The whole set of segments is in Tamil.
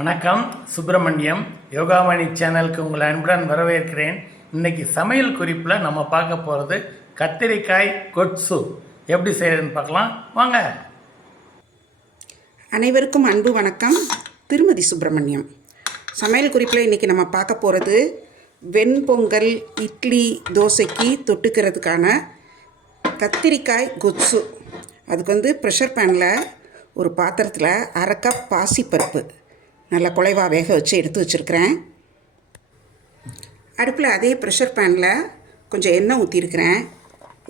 வணக்கம். சுப்பிரமணியம் யோகாமணி சேனலுக்கு உங்களை அன்புடன் வரவேற்கிறேன். இன்றைக்கி சமையல் குறிப்பில் நம்ம பார்க்க போகிறது கத்திரிக்காய் கொட்சு எப்படி செய்யறதுன்னு பார்க்கலாம் வாங்க. அனைவருக்கும் அன்பு வணக்கம். திருமதி சுப்பிரமணியம். சமையல் குறிப்பில் இன்றைக்கி நம்ம பார்க்க போகிறது வெண்பொங்கல், இட்லி, தோசைக்கு தொட்டுக்கிறதுக்கான கத்திரிக்காய் கொட்சு. அதுக்கு ப்ரெஷர் பேனில் ஒரு பாத்திரத்தில் 1/2 கப் பாசிப்பருப்பு நல்லா குழைவாக வேக வச்சு எடுத்து வச்சுருக்கிறேன். அடுப்பில் அதே ப்ரெஷர் பேனில் கொஞ்சம் எண்ணெய் ஊற்றிருக்கிறேன்.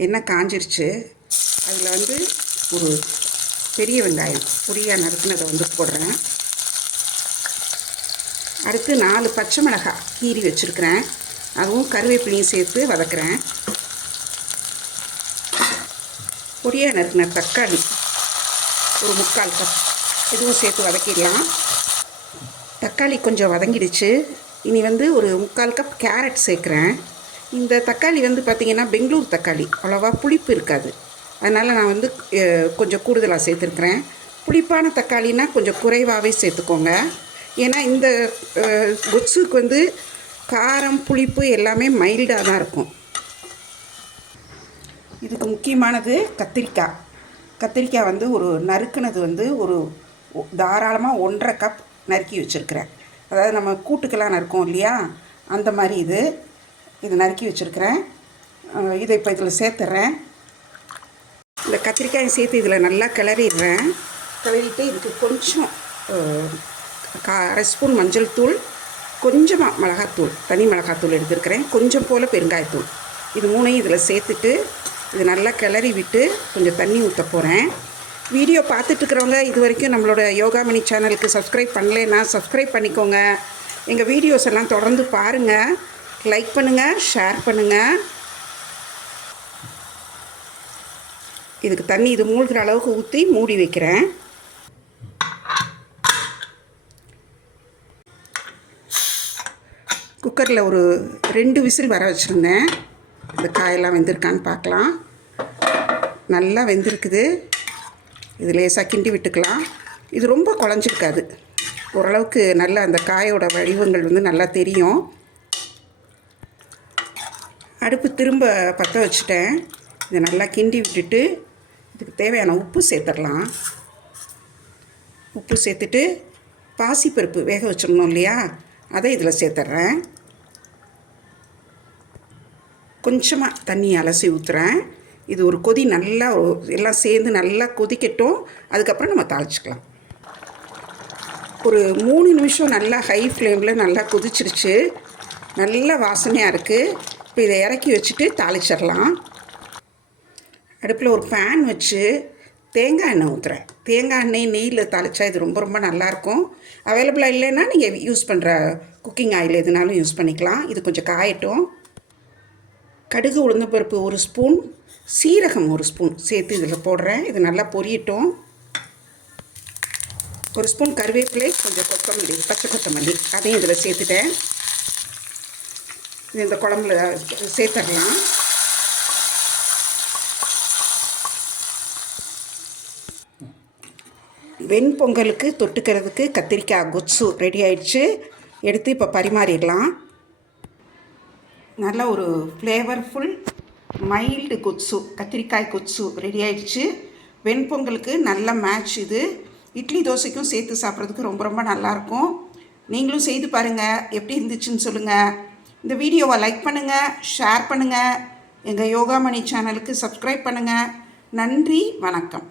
எண்ணெய் காஞ்சிருச்சு. அதில் ஒரு பெரிய வெங்காயம் பொடியாக நறுக்குனதை போடுறேன். அடுத்து 4 பச்சை மிளகாய் கீறி வச்சுருக்கிறேன். அதுவும் கருவேப்பிலையும் சேர்த்து வதக்குறேன். பொடியாக நறுக்குன தக்காளி ஒரு 3/4 கப் இதுவும் சேர்த்து வதக்கிடலாம். தக்காளி கொஞ்சம் வதங்கிடுச்சு. இனி ஒரு 3/4 கப் கேரட் சேர்க்குறேன். இந்த தக்காளி பார்த்திங்கன்னா பெங்களூர் தக்காளி, அவ்வளோவா புளிப்பு இருக்காது. அதனால் நான் கொஞ்சம் கூடுதலாக சேர்த்துருக்குறேன். புளிப்பான தக்காளினா கொஞ்சம் குறைவாகவே சேர்த்துக்கோங்க. ஏன்னா இந்த கொட்சுக்கு காரம் புளிப்பு எல்லாமே மைல்டாக தான் இருக்கும். இதுக்கு முக்கியமானது கத்திரிக்காய். கத்திரிக்காய் ஒரு நறுக்குனது ஒரு தாராளமாக 1/2 கப் நறுக்கி வச்சுருக்கிறேன். அதாவது நம்ம கூட்டுக்கெல்லாம் நறுக்கோம் இல்லையா, அந்த மாதிரி இது நறுக்கி வச்சுருக்கிறேன். இதை இப்போ இதில் சேர்த்துட்றேன். இந்த கத்திரிக்காயை சேர்த்து இதில் நல்லா கிளறிடுறேன். கிளறிட்டு இதுக்கு கொஞ்சம் 1/2 ஸ்பூன் மஞ்சள் தூள், கொஞ்சமாக மிளகாத்தூள், தனி மிளகாத்தூள் எடுத்துருக்கிறேன், கொஞ்சம் போல் பெருங்காயத்தூள், இது 3ஐயும் இதில் சேர்த்துட்டு இது நல்லா கிளறி விட்டு கொஞ்சம் தண்ணி ஊற்ற போகிறேன். வீடியோ பார்த்துட்ருக்கிறவங்க இது வரைக்கும் நம்மளோட யோகாமணி சேனலுக்கு சப்ஸ்கிரைப் பண்ணலைன்னா சப்ஸ்கிரைப் பண்ணிக்கோங்க. எங்கள் வீடியோஸ் எல்லாம் தொடர்ந்து பாருங்கள், லைக் பண்ணுங்கள், ஷேர் பண்ணுங்கள். இதுக்கு தண்ணி இது மூழ்கிற அளவுக்கு ஊற்றி மூடி வைக்கிறேன். குக்கரில் ஒரு 2 விசில் வர வச்சுருந்தேன். இந்த காயெல்லாம் வெந்திருக்கான்னு பார்க்கலாம். நல்லா வெந்திருக்குது. இது லேசாக கிண்டி விட்டுக்கலாம். இது ரொம்ப குழஞ்சிருக்காது, ஓரளவுக்கு நல்லா அந்த காயோட வடிவங்கள் நல்லா தெரியும். அடுப்பு திரும்ப பற்ற வச்சுட்டேன். இதை நல்லா கிண்டி விட்டுட்டு இதுக்கு தேவையான உப்பு சேர்த்துடலாம். உப்பு சேர்த்துட்டு பாசிப்பருப்பு வேக வச்சிடணும் இல்லையா, அதை இதில் சேர்த்துட்றேன். கொஞ்சமாக தண்ணி அலசி ஊற்றுறேன். இது ஒரு கொதி நல்லா எல்லாம் சேர்ந்து நல்லா கொதிக்கட்டும். அதுக்கப்புறம் நம்ம தாளிச்சிக்கலாம். ஒரு 3 நிமிஷம் நல்லா ஹை ஃப்ளேமில் நல்லா கொதிச்சிருச்சு. நல்ல வாசனையாக இருக்குது. இப்போ இதை இறக்கி வச்சுட்டு தாளிச்சிடலாம். அடுப்பில் ஒரு பேன் வச்சு தேங்காய் எண்ணெய் ஊற்றுறேன். தேங்காய் எண்ணெய் நெய்யில் தாளித்தா இது ரொம்ப ரொம்ப நல்லாயிருக்கும். அவைலபிளாக இல்லைன்னா நீங்கள் யூஸ் பண்ணுற குக்கிங் ஆயில் எதுனாலும் யூஸ் பண்ணிக்கலாம். இது கொஞ்சம் காயட்டும். கடுகு, உளுந்தம்பருப்பு 1 ஸ்பூன், சீரகம் 1 ஸ்பூன் சேர்த்து இதில் போடுறேன். இது நல்லா பொரியட்டும். 1 ஸ்பூன் கருவேப்பிலை, கொஞ்சம் கொத்தமல்லி, பச்சை கொத்தமல்லி அதையும் இதில் சேர்த்துட்டேன். இது இந்த குழம்புல சேர்த்துடலாம். வெண்பொங்கலுக்கு தொட்டுக்கிறதுக்கு கத்திரிக்காய் கொட்சு ரெடி ஆயிடுச்சு. எடுத்து இப்போ பரிமாறிடலாம். நல்ல ஒரு ஃப்ளேவர்ஃபுல் மைல்டு கொட்சு, கத்திரிக்காய் கொட்சு ரெடி ஆகிடுச்சு. வெண்பொங்கலுக்கு நல்ல மேட்ச் இது. இட்லி தோசைக்கும் சேர்த்து சாப்பிட்றதுக்கு ரொம்ப ரொம்ப நல்லாயிருக்கும். நீங்களும் செய்து பாருங்கள், எப்படி இருந்துச்சுன்னு சொல்லுங்கள். இந்த வீடியோவை லைக் பண்ணுங்கள், ஷேர் பண்ணுங்கள். எங்கள் யோகாமணி சேனலுக்கு சப்ஸ்கிரைப் பண்ணுங்கள். நன்றி, வணக்கம்.